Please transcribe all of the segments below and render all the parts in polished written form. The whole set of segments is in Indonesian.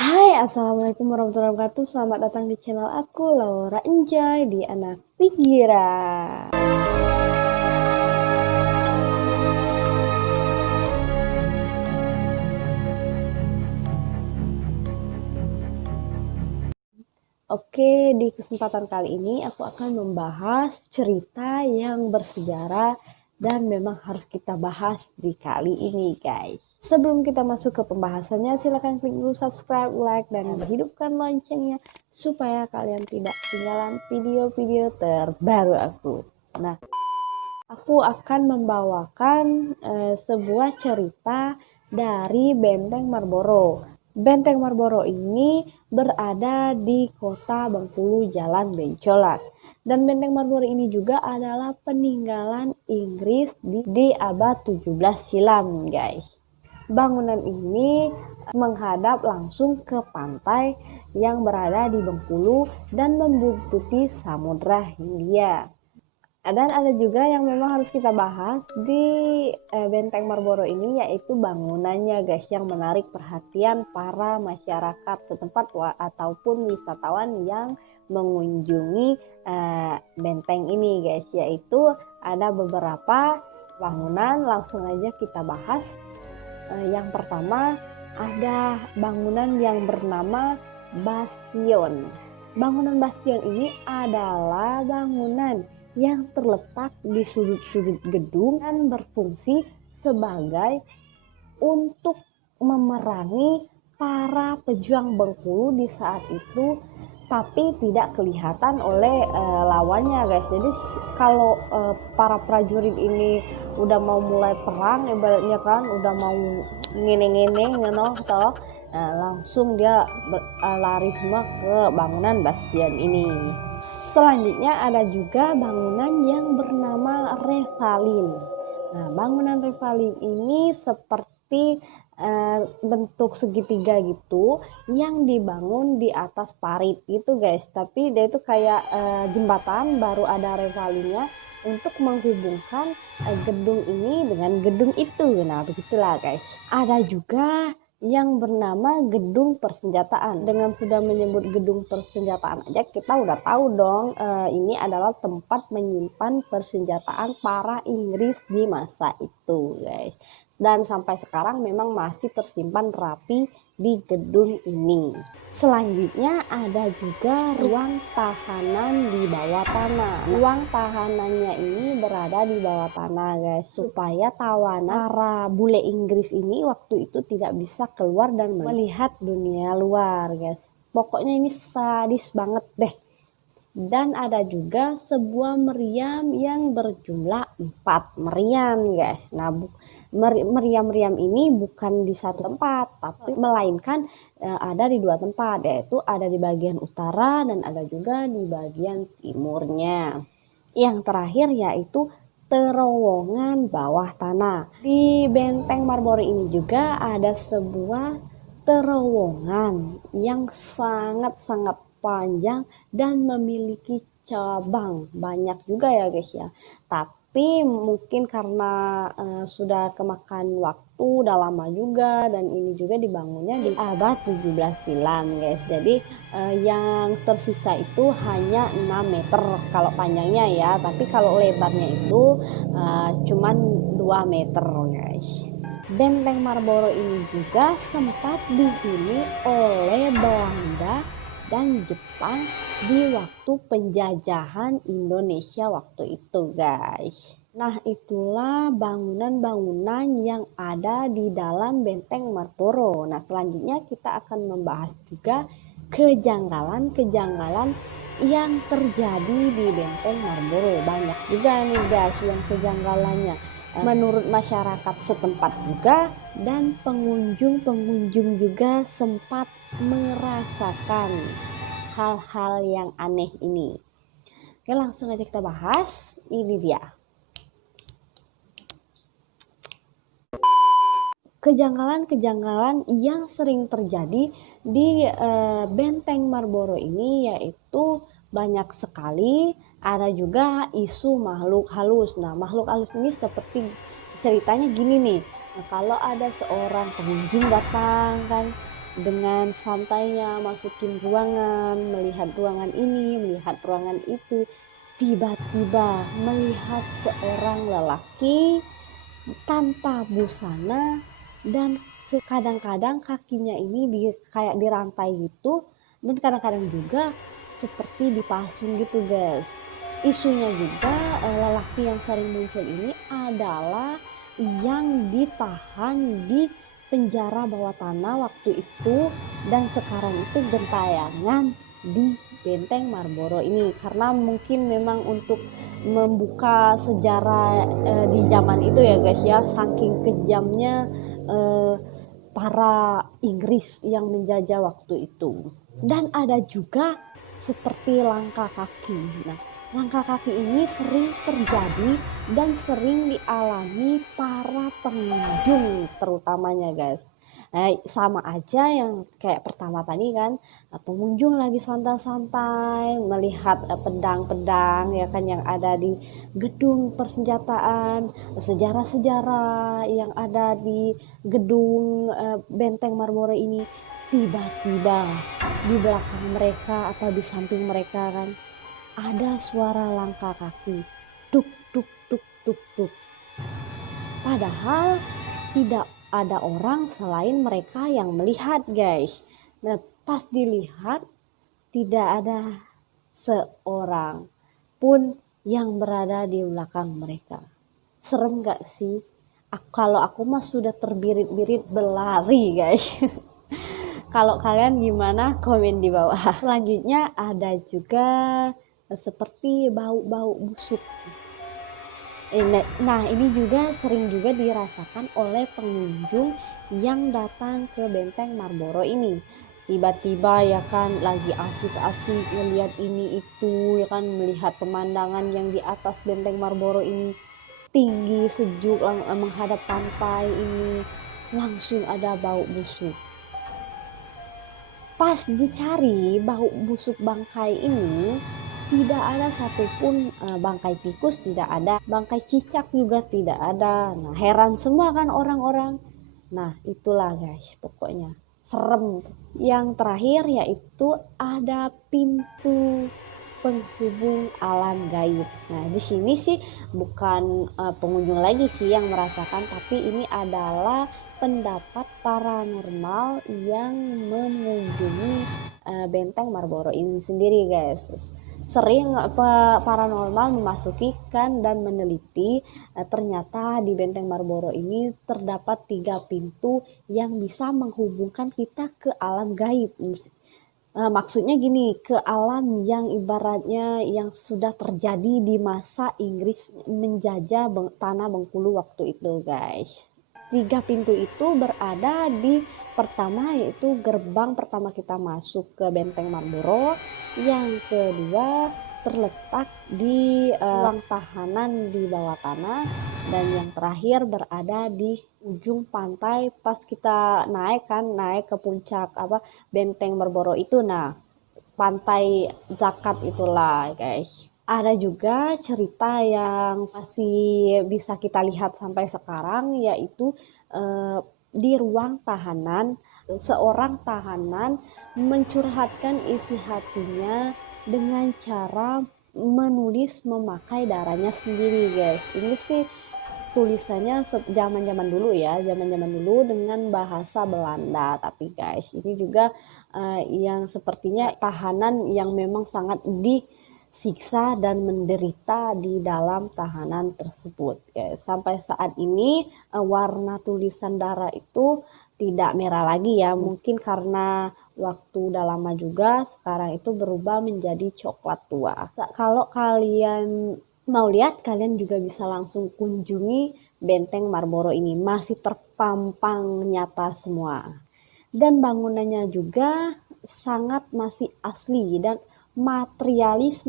Hai, assalamualaikum warahmatullahi wabarakatuh. Selamat datang di channel aku, Laura Enjoy di Anak Pikiran. Oke, di kesempatan kali ini aku akan membahas cerita yang bersejarah dan memang harus kita bahas di kali ini, guys. Sebelum kita masuk ke pembahasannya, silahkan klik dulu subscribe, like, dan hidupkan loncengnya supaya kalian tidak ketinggalan video-video terbaru aku. Nah, aku akan membawakan sebuah cerita dari Benteng Marlboro. Benteng Marlboro ini berada di kota Bengkulu, Jalan Bencolan. Dan Benteng Marlboro ini juga adalah peninggalan Inggris di abad 17 silam, guys. Bangunan ini menghadap langsung ke pantai yang berada di Bengkulu dan membuntuti Samudra Hindia. Dan ada juga yang memang harus kita bahas di Benteng Marlboro ini, yaitu bangunannya, guys, yang menarik perhatian para masyarakat setempat ataupun wisatawan yang mengunjungi benteng ini, guys. Yaitu ada beberapa bangunan, langsung aja kita bahas. Yang pertama ada bangunan yang bernama Bastion. Bangunan Bastion ini adalah bangunan yang terletak di sudut-sudut gedung dan berfungsi sebagai untuk memerangi para pejuang Bengkulu di saat itu, tapi tidak kelihatan oleh lawannya, guys. Jadi kalau para prajurit ini udah mau mulai perang, ibaratnya kan udah mau ngene-ngene toh, langsung dia lari semua ke bangunan Bastion ini. Selanjutnya ada juga bangunan yang bernama Revalin. Nah, bangunan Revalin ini seperti bentuk segitiga gitu yang dibangun di atas parit gitu, guys. Tapi dia itu kayak jembatan, baru ada Revalinnya untuk menghubungkan gedung ini dengan gedung itu. Nah, begitulah, guys. Ada juga yang bernama gedung persenjataan. Dengan sudah menyebut gedung persenjataan aja kita udah tahu dong, ini adalah tempat menyimpan persenjataan para Inggris di masa itu, guys. Dan sampai sekarang memang masih tersimpan rapi di gedung ini. Selanjutnya ada juga ruang tahanan di bawah tanah. Ruang tahanannya ini berada di bawah tanah, guys, supaya tawanan para bule Inggris ini waktu itu tidak bisa keluar dan melihat dunia luar, guys. Pokoknya ini sadis banget deh. Dan ada juga sebuah meriam yang berjumlah 4 meriam, guys. Nah, meriam-meriam ini bukan di satu tempat, tapi melainkan ada di 2 tempat, yaitu ada di bagian utara dan ada juga di bagian timurnya. Yang terakhir yaitu terowongan bawah tanah. Di Benteng Marlboro ini juga ada sebuah terowongan yang sangat-sangat panjang dan memiliki cabang banyak juga ya, guys ya. Tapi mungkin karena sudah kemakan waktu, udah lama juga, dan ini juga dibangunnya di abad 17 silam, guys. Jadi yang tersisa itu hanya 6 meter kalau panjangnya ya, tapi kalau lebarnya itu cuman 2 meter, guys. Benteng Marlboro ini juga sempat dihuni oleh Belanda dan Jepang di waktu penjajahan Indonesia waktu itu, guys. Nah, itulah bangunan-bangunan yang ada di dalam Benteng Marlboro. Nah, selanjutnya kita akan membahas juga kejanggalan-kejanggalan yang terjadi di Benteng Marlboro. Banyak juga nih, guys, yang kejanggalannya menurut masyarakat setempat juga, dan pengunjung-pengunjung juga sempat merasakan hal-hal yang aneh ini. Oke, langsung aja kita bahas. Ini dia kejanggalan-kejanggalan yang sering terjadi di Benteng Marlboro ini, yaitu banyak sekali. Ada juga isu makhluk halus. Nah, makhluk halus ini seperti ceritanya gini nih. Nah, kalau ada seorang pengunjung datang kan, dengan santainya masukin ruangan, melihat ruangan ini, melihat ruangan itu, tiba-tiba melihat seorang lelaki tanpa busana dan kadang-kadang kakinya ini kayak dirantai gitu, dan kadang-kadang juga seperti dipasung gitu guys. Isunya juga lelaki yang sering muncul ini adalah yang ditahan di penjara bawah tanah waktu itu, dan sekarang itu gentayangan di Benteng Marlboro ini, karena mungkin memang untuk membuka sejarah di zaman itu ya guys ya, saking kejamnya eh, para Inggris yang menjajah waktu itu. Dan ada juga seperti langkah kaki. Nah, langkah kaki ini sering terjadi dan sering dialami para pengunjung terutamanya guys. Nah, sama aja yang kayak pertama tadi kan, pengunjung lagi santai-santai melihat pedang-pedang ya kan yang ada di gedung persenjataan, sejarah-sejarah yang ada di gedung Benteng Marlborough ini. Tiba-tiba di belakang mereka atau di samping mereka kan ada suara langkah kaki, tuk tuk tuk tuk tuk. Padahal tidak ada orang selain mereka yang melihat guys. Nah, pas dilihat tidak ada seorang pun yang berada di belakang mereka. Serem gak sih? Kalau aku mah sudah terbirit-birit berlari guys. Kalau kalian gimana, komen di bawah. Selanjutnya ada juga seperti bau-bau busuk. Nah, ini juga sering juga dirasakan oleh pengunjung yang datang ke Benteng Marlborough ini. Tiba-tiba ya kan lagi asik-asik ngelihat ini itu ya kan, melihat pemandangan yang di atas Benteng Marlborough ini tinggi, sejuk, menghadap pantai ini, langsung ada bau busuk. Pas dicari bau busuk bangkai ini, tidak ada satupun bangkai tikus, tidak ada bangkai cicak juga tidak ada. Nah, heran semua kan orang-orang. Nah, itulah guys, pokoknya serem. Yang terakhir yaitu ada pintu penghubung alam gaib. Nah, di sini sih bukan pengunjung lagi sih yang merasakan, tapi ini adalah pendapat paranormal yang mengunjungi Benteng Marlborough ini sendiri guys. Sering paranormal memasukikan dan meneliti ternyata di Benteng Marlborough ini terdapat 3 pintu yang bisa menghubungkan kita ke alam gaib. Maksudnya gini, ke alam yang ibaratnya yang sudah terjadi di masa Inggris menjajah tanah Bengkulu waktu itu guys. 3 pintu itu berada di pertama yaitu gerbang pertama kita masuk ke Benteng Marlborough, yang kedua terletak di ruang tahanan di bawah tanah, dan yang terakhir berada di ujung pantai pas kita naik ke puncak Benteng Marlborough itu. Nah, pantai Zakat itulah guys. Ada juga cerita yang masih bisa kita lihat sampai sekarang, yaitu di ruang tahanan seorang tahanan mencurhatkan isi hatinya dengan cara menulis memakai darahnya sendiri guys. Ini sih tulisannya zaman-zaman dulu ya, zaman-zaman dulu dengan bahasa Belanda, tapi guys ini juga yang sepertinya tahanan yang memang sangat disiksa dan menderita di dalam tahanan tersebut guys. Sampai saat ini warna tulisan darah itu tidak merah lagi ya, mungkin karena waktu udah lama juga, sekarang itu berubah menjadi coklat tua. Kalau kalian mau lihat, kalian juga bisa langsung kunjungi Benteng Marlborough ini, masih terpampang nyata semua. Dan bangunannya juga sangat masih asli, dan materialis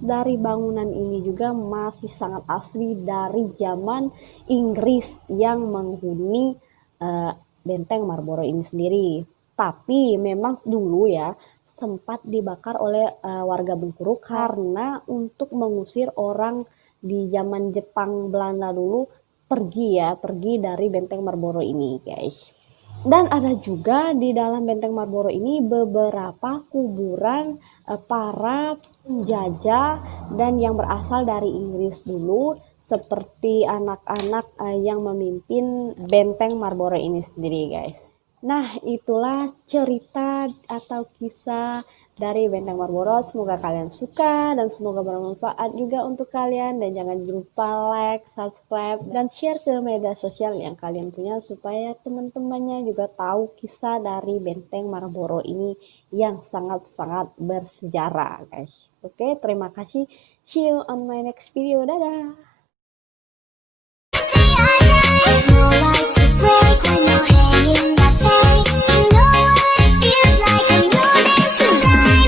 dari bangunan ini juga masih sangat asli dari zaman Inggris yang menghuni Benteng Marlborough ini sendiri. Tapi memang dulu ya sempat dibakar oleh warga Bengkulu karena untuk mengusir orang di zaman Jepang Belanda dulu pergi dari Benteng Marlborough ini guys. Dan ada juga di dalam Benteng Marlborough ini beberapa kuburan para penjajah dan yang berasal dari Inggris dulu, seperti anak-anak yang memimpin Benteng Marlborough ini sendiri, guys. Nah, itulah cerita atau kisah dari Benteng Marlborough. Semoga kalian suka dan semoga bermanfaat juga untuk kalian, dan jangan lupa like, subscribe, dan share ke media sosial yang kalian punya supaya teman-temannya juga tahu kisah dari Benteng Marlborough ini yang sangat-sangat bersejarah, guys. Oke, terima kasih. See you on my next video. Dadah. No lights break when you're hanging